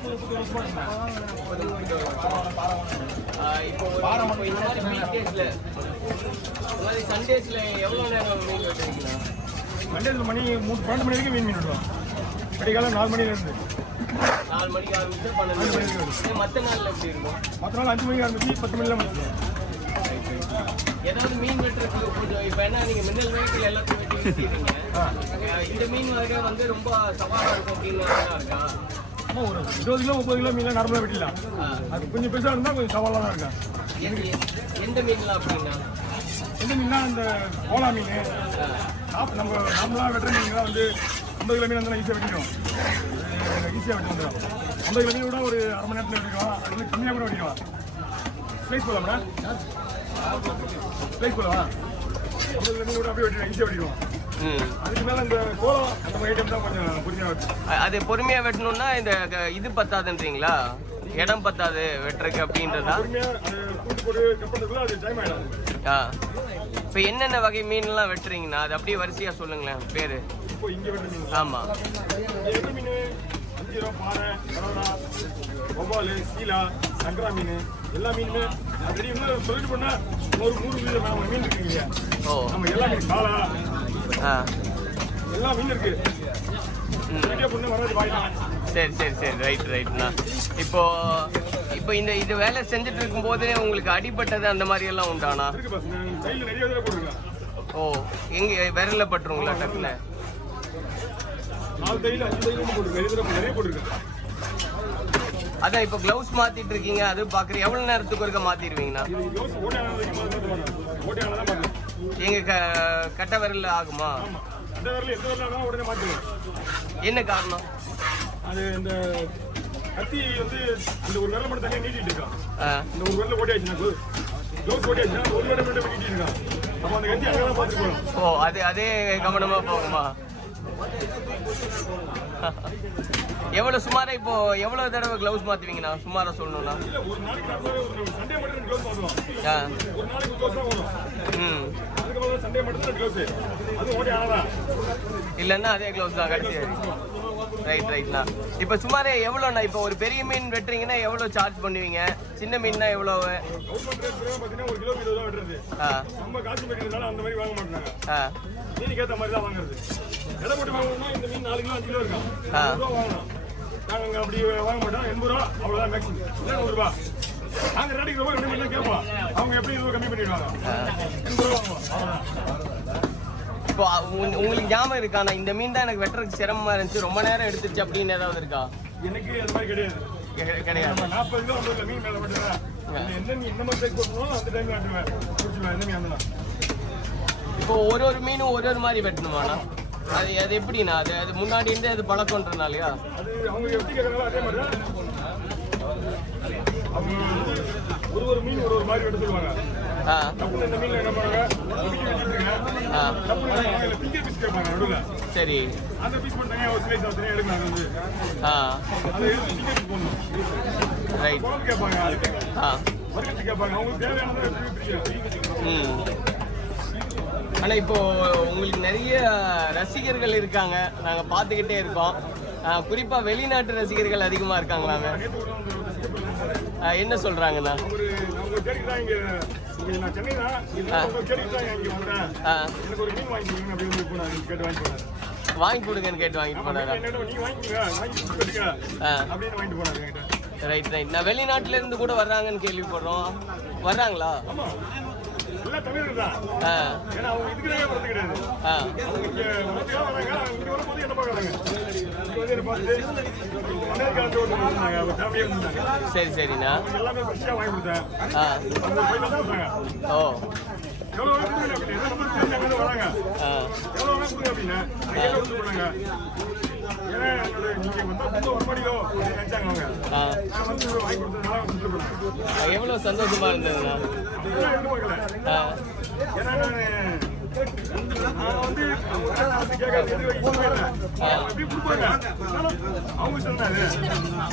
இப்போ இந்த மாதிரி வீக் டேஸில் இந்த மாதிரி சண்டேஸில் எவ்வளோ நேரம் மீன் வெட்டுறீங்களா? சண்டேஸில் மணி 12 மணி வரைக்கும் மீன் விடுவோம். விடிகாலம் 4 மணிலேருந்து 4 மணிக்கு ஆரம்பிச்சு 12 மணிக்கு. மற்ற நாளில் எப்படி இருக்கும்? மற்ற நாள் 5 மணிக்கு ஆரம்பிச்சு 10 மணிலாம் முடிச்சுருவோம். ஏதாவது மீன் வெட்டுறதுக்கு கொஞ்சம் இப்போ என்ன நீங்கள் மின்னல் வெஹிக்கிள் எல்லாத்தையும் வெட்டி வச்சுருக்கீங்க, இந்த மீன் வகை வந்து ரொம்ப சவாலாக இருக்கும் அப்படின்னு இருக்கா? ஆமாம், ஒரு 20 கிலோ 30 கிலோ மீன்லாம் நார்மலாக வெட்டிடலாம். அது கொஞ்சம் பெருசாக இருந்தால் கொஞ்சம் சவாலாக தான் இருக்கா. எந்த மீன்லாம் அப்படின்னா? எந்த மீன்னா இந்த கோலா மீன் நம்ம நார்மலாக வெட்டுற மீன்லாம் வந்து 50 கிலோ மீன் வந்து ஈஸியாக வெட்டிடும். ஈஸியாக வெட்டி வந்துடும். 50 கிலோ மீன் கூட ஒரு அரை மணி நேரத்தில் வெட்டிடுவோம். அது வந்து கம்மியாக கூட வெட்டிடுவோம். ஸ்லைஸ் போடலாம்ண்ணா, ஸ்லைஸ் போடலாம். 50 கிலோ மீன் கூட அப்படியே வெட்டிடுவோம், ஈஸியாக வெட்டிடுவோம். அதுக்கு மேலே இந்த கோலம் அந்த மாதிரி ஐட்டம் தான் கொஞ்சம் பொறுமையாக வெட்டும். அது பொறுமையாக வெட்டணும்னா இந்த இது பத்தாதுன்றீங்களா? இடம் பத்தாது வெட்டுறதுக்கு அப்படின்றதா? பொறுமையாக அது கூட்டு போட்டு கட் பண்ணுறதுக்குள்ள அது டைம் ஆகிடும். இப்போ என்னென்ன வகை மீன்லாம் வெட்டுறீங்கண்ணா? அது அப்படியே வரிசையாக சொல்லுங்களேன் பேர். இப்போ இங்கே வெட்டுற மீன். ஆமாம், எந்த மீன்? அஞ்சீரம், பாறை, கடவரா, வவ்வால், சீலா, சங்கரா மீன், எல்லா மீனுமே அது இன்னும் சொல்லிட்டு போனால் ஒரு 100 மீன் இருக்குங்க. ஓ, நம்ம எல்லா மீன் காலா எல்லா மீன் இருக்கு. சரி சரி சரி, ரைட்ண்ணா. இப்போ இது வேலை செஞ்சுட்டு இருக்கும் போது உங்களுக்கு அடிபட்டது அந்த மாதிரி எல்லாம் உண்டானா? ஓ, எங்க விரல்ல பட்டுருங்களா டக்குன்னு? அதான் இப்போ கிளவுஸ் மாத்திட்டு இருக்கீங்க, அது பாக்குற எவ்வளவு நேரத்துக்கு ஒருக்க மாத்திடுவீங்கண்ணா? எங்க கட்ட விரல்ல ஆகுமா? என்ன காரணம்? அது இந்த கத்தி வந்து அந்த ஒரு விரல மட்டும் தனியாக நீட்டிட்டு இருக்கான். இந்த ஒரு விரல ஓட்டியாச்சுன்னா க்ளவுஸ் ஓட்டியாச்சுன்னா ஒரு விரல மட்டும் நீட்டிட்டு இருக்கான். அப்போ அந்த கத்தி அங்கே தான் பார்த்துட்டு போகணும். ஓ, அதே கவனமா போகுமா? எவ்வளவு சுமாரா இப்போ எவ்வளவு தடவை கிளவுஸ் மாத்துவீங்கண்ணா? சுமாரா சொல்லணும்னா ஒரு நாளைக்கு ஒரு சண்டே மட்டும் கிளவுஸ் மாத்துவோம். ஒரு நாளைக்கு கிளவுஸ் தான் வரும். அதுக்கப்புறம் சண்டே மட்டும் தான் கிளவுஸ். அது ஓட்டி ஆனதா இல்லைன்னா அதே கிளவுஸ் தான் கடைசி. ரைட்ண்ணா. இப்போ சுமாரே எவ்வளோண்ணா? இப்போ ஒரு பெரிய மீன் வெட்டுறீங்கன்னா எவ்வளோ சார்ஜ் பண்ணுவீங்க? சின்ன மீன்னா எவ்வளோ? பார்த்தீங்கன்னா ஒரு கிலோ 20 ரூபா வெட்டுறது. நம்ம காசு வெட்டுறதுனால அந்த மாதிரி வாங்க மாட்டாங்க. மீனுக்கு ஏற்ற மாதிரி தான் வாங்குறது. எடை போட்டு வாங்கணும்னா இந்த மீன் 4 கிலோ 5 கிலோ இருக்கும். 100 ரூபா வாங்கணும். நாங்கள் அப்படி வாங்க மாட்டோம். 80 ரூபா அவ்வளோதான் மேக்ஸிமம். இல்லை 100 ரூபா. நாங்கள் ரேட்டுக்கு ரொம்ப கம்மி பண்ணி கேட்போம். அவங்க எப்படி ரூபா கம்மி பண்ணிடுவாங்க. 80 ரூபா வாங்குவோம், அவ்வளோதான். இப்போ உங்களுக்கு ஞாபகம் இருக்காண்ணா, இந்த மீன் தான் எனக்கு வெட்டுறதுக்கு சிரமமா இருந்துச்சு, ரொம்ப நேரம் எடுத்துச்சு அப்படின்னு ஏதாவது இருக்கா? எனக்கு அது மாதிரி கிடையாது. 40 கிலோ 50 கிலோ மீன் மேலே வெட்டுறேன். எந்த மீன் இந்த மாதிரி போடணும் அந்த டைம் வெட்டுவேன். பிடிச்சிடுவேன் எந்த மீன் இருந்தாலும். இப்போ ஒரு மீனும் ஒரு மாதிரி வெட்டணுமாண்ணா? அது எப்படிண்ணா? அது முன்னாடி இருந்தே அது பழக்கம்ன்றனாலயா? அது அவங்க எப்படி கேட்கறாங்களோ அதே மாதிரி தான். அவங்க வந்து ஒரு மீன் ஒரு மாதிரி வெட்ட சொல்லுவாங்க. இந்த மீன் என்ன பண்ணுவாங்க? சரி, அந்த பீஸ் மட்டும் தனியாக ஒரு ஸ்லைஸ் தனியாக எடுக்கலாம். வந்து அதை எடுத்து டிக்கெட் போடணும். ரைட். கேட்பாங்க, வர்க்கத்து கேட்பாங்க. அவங்களுக்கு தேவையானதை. ஆனால் இப்போ உங்களுக்கு நிறைய ரசிகர்கள் இருக்காங்க, நாங்கள் பார்த்துக்கிட்டே இருக்கோம். குறிப்பாக வெளிநாட்டு ரசிகர்கள் அதிகமாக இருக்காங்களாங்க. என்ன சொல்கிறாங்கண்ணா? நான் சென்னை தான், இங்கே வந்தேன், எனக்கு ஒரு மீன் வாங்கிக்கோங்க அப்படின்னு கேட்டு வாங்கி போனாரு. வாங்கி கொடுங்கன்னு கேட்டு வாங்கிட்டு போனாரா? நீங்க வாங்கிக்கோங்க, வாங்கி கொடுத்துருங்க அப்படின்னு வாங்கிட்டு போனாரு என்கிட்ட. ரைட். நான் வெளிநாட்டுல இருந்து கூட வர்றாங்கன்னு கேள்விப்படுறோம். வர்றாங்களா? எல்லாம் தமிழர்கள் தான். ஏன்னா அவங்க இதுக்குள்ளே வரது கிடையாது. இங்கே வரதுக்காக வராங்க. இங்கே வரும்போது என்ன பார்க்குறாங்க? இங்கே வந்து என்ன பார்த்துட்டு அமெரிக்காவில் ஒரு இருந்தாங்க, அவங்க ஃபேமிலியாக இருந்தாங்க. சரிண்ணா. எல்லாமே ஃப்ரெஷ்ஷாக வாங்கி கொடுத்தேன். அவங்க பையன் கொடுத்தாங்க. ஓ, எவ்வளோ வேணா கொடுங்க அப்படின்னு என்ன நம்பர் தெரிஞ்சாங்க வராங்க. எவ்வளோ வேணா கொடுங்க அப்படின்னு ஐயா கொடுத்து போனாங்க. ஏன்னா நீங்கள் வந்து வரமாடியோ நினைச்சாங்க அவங்க. நான் வந்து வாங்கி கொடுத்ததுனால கொடுத்துட்டு போனாங்க. எவ்வளோ சந்தோஷமா இருந்ததுண்ணா? எதிர்பார்க்கல. ஏன்னா நான் வந்து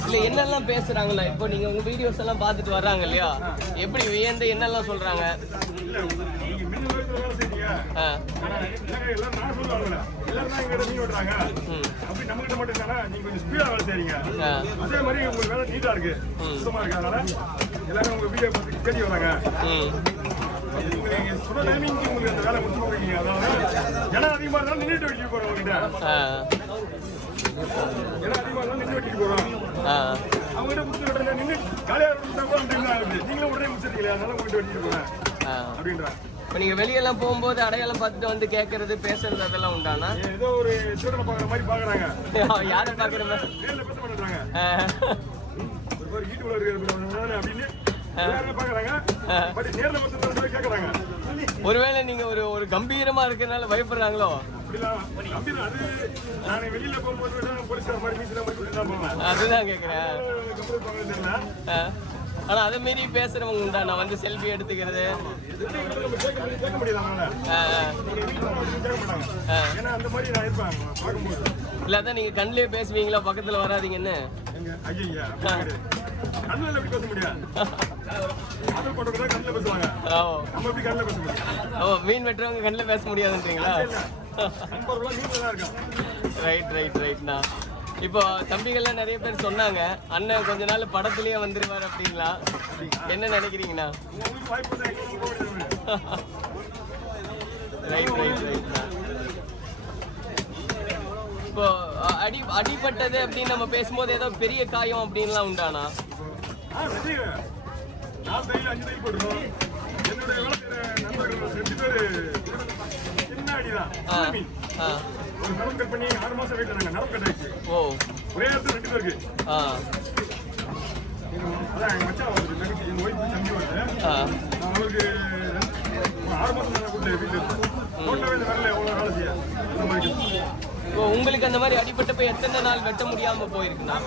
இல்லை என்னெல்லாம் பேசுறாங்களா? இப்போ நீங்க உங்க வீடியோஸ் எல்லாம் பார்த்துட்டு வர்றாங்க இல்லையா, எப்படி வியந்து என்னெல்லாம் சொல்றாங்க? நீங்க எல்லாரும் நான் சொல்லுவாங்கல்ல, எல்லாரும் தான் எங்கிட்ட மீன் வெட்டுறாங்க அப்படி நம்ம கிட்ட மட்டும் என்னன்னா நீங்க கொஞ்சம் ஸ்பீடா வேலை செய்றீங்க. அதே மாதிரி உங்களுக்கு வேலை நீட்டா இருக்கு, சுத்தமா இருக்கு. அதனால எல்லாரும் உங்க வீடியோ பார்த்து தேடி வராங்க. நீங்க சொன்ன டைமிங்க்கு உங்களுக்கு அந்த வேலை முடிச்சு போறீங்க. அதனால ஏன்னா அதிகமா இருந்தாலும் நின்றுட்டு வெட்டிட்டு போறோம் உங்ககிட்ட. ஏன்னா அதிகமா இருந்தாலும் நின்று வெட்டிட்டு போறோம். அவங்ககிட்ட முடிச்சு வெட்டுறத நின்று காலியா இருந்தா கூட அந்த டைம் ஆகுது. நீங்களும் உடனே முடிச்சிருக்கீங்க, அதனால உங்ககிட்ட வெட்டிட்டு போறேன் அப்படின்றாங்க. இப்போ நீங்க வெளியெல்லாம் போகும்போது அடையாளம் பார்த்துட்டு வந்து கேட்கறது பேசுறது அதெல்லாம் உண்டானா? ஏதோ ஒரு சூடனை பாக்குற மாதிரி பாக்குறாங்க. யாரை பாக்குற மாதிரி? நேர்ல பேச மாட்டாங்க. ஒரு வீட்டுக்குள்ள இருக்கிற அப்படின்னு பாக்குறாங்க. பட் நேர்ல பேச கேக்குறாங்க. ஒருவேளை நீங்க ஒரு கம்பீரமா இருக்கிறதுனால பயப்படுறாங்களோ? அதுதான் கேக்குறேன். ஆனா அதை மீறி பேசுறவங்க உண்டா? நான் வந்து செல்ஃபி எடுத்துக்கிறது இல்ல, அதான் நீங்க கண்ணிலே பேசுவீங்களா, பக்கத்துல வராதீங்கன்னு? மீன் வெட்டுறவங்க கண்ணில் பேச முடியாதுன்றீங்களா? ரைட்ண்ணா. இப்போ தம்பிகள்லாம் நிறைய பேர் சொன்னாங்க, அண்ணன் கொஞ்ச நாள் படத்துலயே வந்துருவாரு அப்படிங்களா? என்ன நினைக்கிறீங்கண்ணா? ரைட்ண்ணா. இப்போ அடிபட்டது அப்படின்னு நம்ம பேசும்போது ஏதோ பெரிய காயம் அப்படின்லாம் உண்டானா? உங்களுக்கு அந்த மாதிரி அடிபட்டப்ப எத்தனை நாள் வெட்ட முடியாம போயிருக்குண்ணா?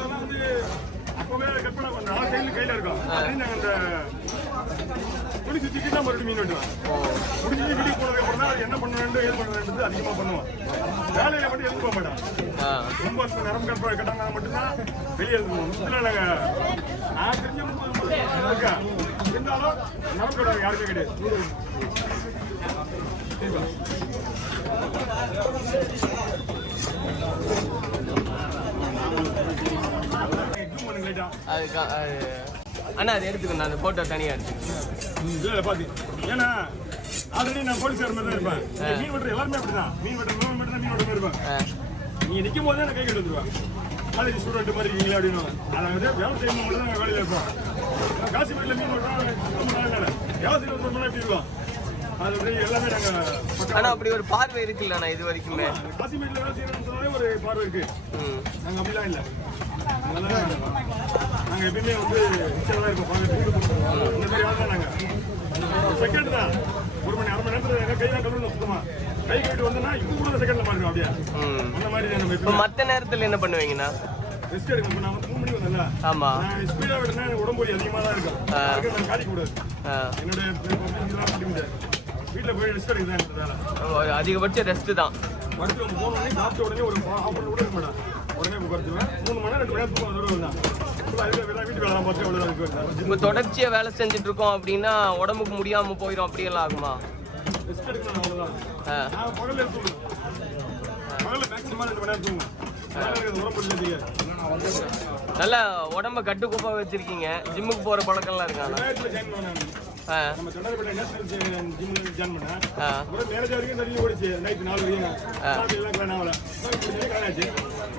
என்ன பண்ணு ஏது பண்ணு அதிகமா பண்ணுவோம். வேலையில மட்டும் எழுந்து போக மாட்டோம். ரொம்ப நரம் கட்டாங்க மட்டும்தான் வெளியே எழுதுவோம். நாங்க நான் தெரிஞ்ச இருந்தாலும் நரம் கட்டாங்க யாருமே கிடையாது. அண்ணா அதை எடுத்துக்கணும், அந்த போட்டோ தனியா எடுத்துக்கணும். பாத்து ஏன்னா ஆல்ரெடி நான் போலீஸ்கார மாதிரி தான் இருப்பேன். மீன் வெட்டுற எல்லாருமே அப்படிதான். மீன் வெட்டுற மட்டும் தான் மீன் வெட்டுற இருப்பேன். நீங்க நிற்கும் போது தான் கை கட்டு வந்துருவாங்க. காலேஜ் ஸ்டூடெண்ட் மாதிரி இருக்கீங்களா அப்படின்னு. அதாவது வேலை செய்யணும் மட்டும் தான் வேலையில் இருப்போம். காசிமேட்டில் மீன் வெட்டுறோம் ரொம்ப நாள் விவசாயம் வந்து எப்படி இருக்கும் அது எல்லாமே நாங்கள். ஆனால் அப்படி ஒரு பார்வை இருக்குல்ல நான் இது வரைக்குமே காசிமேட்டில் வேலை செய்யணும்னு சொன்னாலே ஒரு பார்வை இருக்கு. நாங்கள் அப்படிலாம் இல்லை. அதனால நாங்கள் எப்பயுமே வந்து நிச்சயம் தான் இருப்போம். இந்த மாதிரி வேலை தான் நாங்கள் செகண்ட் தான். ஒரு மணி அரை மணி நேரத்தில் கை தான் கழுவணும் சுத்தமாக. கை கழுவிட்டு வந்தோம்னா இப்போ கூட செகண்ட்ல மாறிடும் அப்படியே. அந்த மாதிரி நம்ம இப்போ மற்ற நேரத்தில் என்ன பண்ணுவீங்கண்ணா? ரெஸ்ட் எடுக்கணும். நான் 3 மணி வந்தேன்ல. ஆமா. நான் ஸ்பீடா விட்டனா எனக்கு உடம்பு அதிகமாக தான் இருக்கும். அதுக்கு நான் காட்டிக்க கூடாது. என்னோட இதெல்லாம் காட்டிக்க முடியாது. வீட்டில் போய் ரெஸ்ட் எடுக்க தான் அதிகபட்ச ரெஸ்ட் தான். மருத்துவ போன உடனே சாப்பிட்ட உடனே ஒரு ஹாஃப் அன் கூட இருக்க மாட்டேன். உடனே படுத்துவேன். 3 மணி நேரம் 2 மணி நேரம் தூக்கம் அதோட தான். வீட்டு வேலை பார்த்து அவ்வளோதான். இப்போ தொடர்ச்சியாக வேலை செஞ்சுட்டு இருக்கோம் அப்படின்னா உடம்புக்கு முடியாம போயிடும் அப்படியெல்லாம் ஆகுமா? ரெஸ்ட் எடுக்கணும் அவ்வளோதான். நான் பகலில் தூங்குவேன். பகலில் மேக்ஸிமம் 2 மணி நேரம் தூங்குவேன். நல்லா உடம்ப கட்டுக்கோப்பா வச்சிருக்கீங்க. ஜிம்முக்கு போற பழக்கம்லாம் இருக்காங்க. நம்ம தொண்டர்பேட்டை நேஷனல் ஜிம்ல ஜாயின் பண்ணேன். ஒரு மேரேஜ் வரைக்கும் தண்ணி ஓடிச்சு. நைட் 4 வரைக்கும் சாப்பிட்டு எல்லாம் கல்யாணம் ஆகல. கல்யாணாச்சு.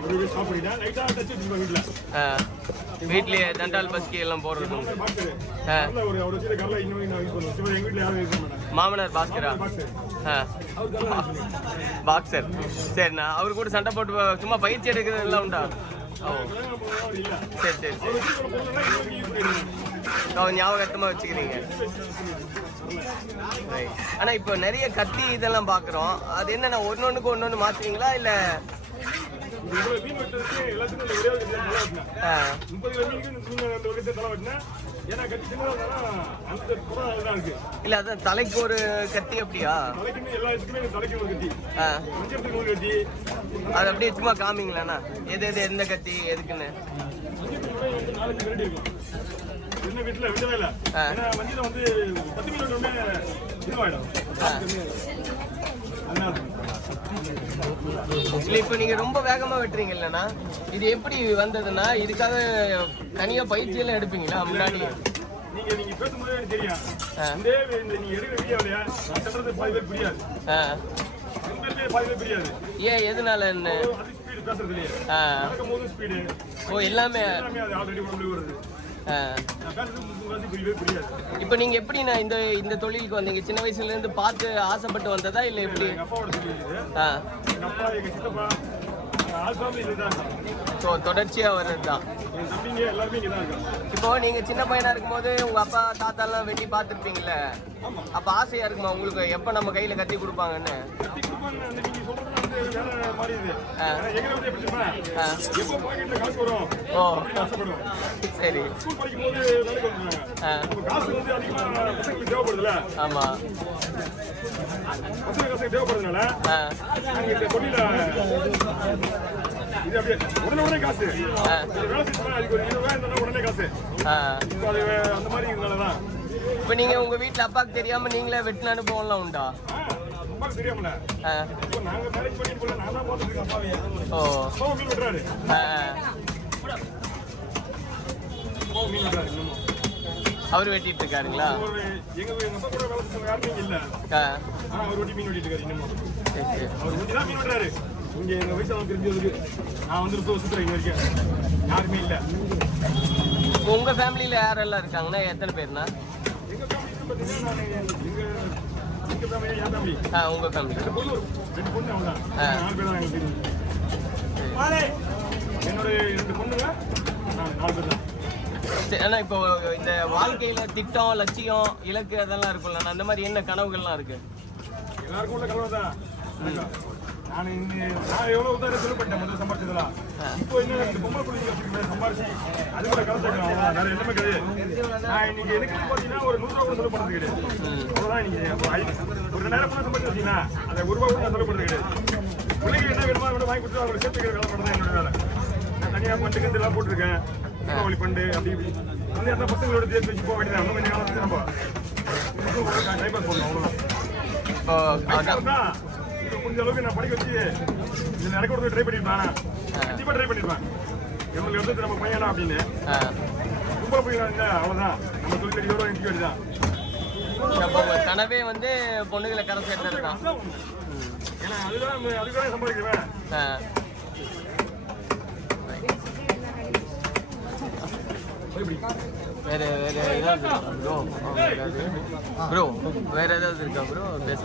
ஒரு வீடு ஸ்டாப் பண்ணிட்டேன். நைட்டா டச் வச்சுருப்பேன் வீட்டில். வீட்லயே தண்டால் பஸ்கி எல்லாம் போடுறது. ஒரு அவர் வச்சு கல்ல இன்னும் யூஸ் பண்ணுவோம். எங்கள் வீட்டில் யாரும் யூஸ் பண்ண மாட்டாங்க. மாமனார் பாஸ்கரா? பாக்ஸர். சரிண்ணா. அவர் கூட சண்டை போட்டு சும்மா பயிற்சி எடுக்கிறது எல்லாம் உண்டா? சரி சரி சரி. ஞாபகத்தமா வச்சுக்கிறீங்க. ஆனா இப்போ நிறைய கத்தி இதெல்லாம் பாக்குறோம். அது என்னன்னா ஒன்னொன்னுக்கு ஒன்னொன்னு மாத்துவீங்களா இல்ல இவ்வளவு மீன் வெட்டுறதுக்கு எல்லாத்துக்கும் இந்த ஒரே ஒரு கத்தி நல்லா வெட்டினேன். 30 கிலோ மீனுக்கு இந்த மீன் அந்த ஒரு கத்தி தலை வெட்டினேன். ஏன்னா கத்தி சின்னதாக இருந்தாலும் அந்த புறம் அதுதான் இருக்கு. இல்ல அதான் தலைக்கு ஒரு கத்தி அப்படியா? தலைக்குன்னு எல்லா இதுக்குமே தலைக்கு ஒரு கத்தி, மஞ்சத்துக்கு ஒரு கத்தி. அது அப்படியே சும்மா காமிங்களேண்ணா, எது எது எந்த கத்தி எதுக்குன்னு. வந்து 4-5 வெரைட்டி இருக்கும். என்ன வீட்டுல விடவே இல்லை. ஏன்னா மஞ்சள் வந்து 10 மீன் ஒன்று இதுவாயிடும். இப்போ நீங்க ரொம்ப வேகமா வெட்டுறீங்க இல்லைன்னா, இது எப்படி வந்ததுன்னா இதுக்காக தனியா பயிற்சியெல்லாம் எடுப்பீங்களா முன்னாடி? நீங்க பேசும்போது எனக்கு தெரியும். நீங்க எடுக்கிற வீடியோலையா நான் சொல்றது பாதி பேர் புரியாது. பாதி பேர் புரியாது. ஏன் எதனால? என்ன ஸ்பீடு பேசுறது இல்லையா? நடக்கும்போது ஸ்பீடு. ஓ எல்லாமே அது ஆல்ரெடி வருது. இப்போ நீங்க எப்படி நான் இந்த தொழிலுக்கு வந்தீங்க? சின்ன வயசுல இருந்து பார்த்து ஆசைப்பட்டு வந்ததா இல்ல எப்படி? தொடர்ச்சியா வர்றதுதான். இப்போ நீங்க சின்ன பையனா இருக்கும்போது உங்க அப்பா தாத்தா எல்லாம் வெட்டி பார்த்துருப்பீங்கல்ல, அப்ப ஆசையா இருக்குமா உங்களுக்கு எப்ப நம்ம கையில கத்தி கொடுப்பாங்கன்னு? ஓ சரி. ஆமா தேவைப்படுறதுனால இது அப்படியே உடனே காசு வேலை செஞ்சோம்னா அதுக்கு ஒரு 20 ரூபாய் உடனே காசு. அந்த மாதிரி இதனாலதான். இப்ப நீங்க உங்க வீட்டுல அப்பாக்கு தெரியாம நீங்களே வெட்டின அனுபவம்லாம் உண்டா? அப்பாக்கு தெரியாமல நாங்க மேரேஜ் பண்ணிட்டு போல நான் தான் பார்த்துருக்கேன் அப்பாவையே. ஓ மீன் வெட்டுறாரு. மீன் வெட்டுறாரு இன்னமும். அவர் வெட்டிட்டு இருக்காருங்களா? எங்க அப்பா கூட வேலை செஞ்சவங்க யாருமே இல்ல. அவர் வெட்டி மீன் வெட்டிட்டு இருக்காரு இன்னமும். அவர் வெட்டி தான் மீன் வெட்டுறாரு. இங்க எங்க வயசு அவன் தெரிஞ்சதுக்கு நான் வந்து 30 வருஷத்துல இங்க இருக்கேன். யாருமே இல்ல. உங்க ஃபேமிலியில யாரெல்லாம் இருக்காங்கன்னா எத்தனை பேர்னா? எங்க ஃபேமிலி பாத்தீங்கன்னா எங்க ஃபேமிலி என் ஃபேமிலி. உங்க ஃபேமிலி 2 பொண்ணு அவங்க தான். 4 பேர் தான் எனக்கு தெரியும். என்னோட 2 பொண்ணுங்க 4 பேர் தான். ஆனா இப்போ இந்த வாழ்க்கையில திட்டம், லட்சியம், இலக்கு அதெல்லாம் இருக்கும்ல, அந்த மாதிரி என்ன கனவுகள்லாம் இருக்கு? எல்லாருக்கும் உள்ள கனவு தான். நான் எவ்வளவு உதாரணம் சொல்லப்பட்டேன் முதல்ல சம்பாதிச்சதெல்லாம். இப்போ இன்னும் 2 பொம்பளை பிள்ளைங்க சம்பாதிச்சு அது கூட கலந்துக்கலாம். வேற எல்லாமே கிடையாது. நான் இன்னைக்கு எனக்கு பார்த்தீங்கன்னா ஒரு 100 ரூபா கூட செலவு பண்ணுறது கிடையாது. அவ்வளோதான். இன்னைக்கு ஒரு 2000 கூட சம்பாதிச்சு வச்சீங்கன்னா அதை 1 ரூபா கூட நான் செலவு பண்ணுறது கிடையாது. பிள்ளைங்க என்ன வேணுமோ அதை வாங்கி கொடுத்து அவங்களை சேர்த்துக்கிற வேலை மட்டும் தான் என்னோட வேலை. நான் தனியாக பண்டு கந்து எல்லாம் போட்டிருக்கேன். தீபாவளி பண்டு அப்படி இப்படி வந்து எந்த பசங்களோட சேர்த்து வச்சு போக வேண்டியது. அவங்க கொஞ்சம் காலத்துக்கு நம்ம டைம் பாஸ் பண்ணணும். அவ்வளோதான். முடிஞ்ச அளவுக்கு நான் படிக்க வச்சு இதில் நடக்க கொடுத்து ட்ரை பண்ணியிருப்பேன். கண்டிப்பாக ட்ரை பண்ணியிருப்பேன். எவ்வளோ எடுத்து நம்ம பையனா அப்படின்னு ரொம்ப போயிருக்காங்க. அவ்வளோதான். நம்ம தொழிலடியோட எங்க வேண்டியதான். கனவே வந்து பொண்ணுகளை கரை சேர்த்தது தான். ஏன்னா அதுதான் சம்பாதிக்கிறேன். வேற ஏதாவது இருக்கா ப்ரோ? வேற ஏதாவது இருக்கா ப்ரோ பேச?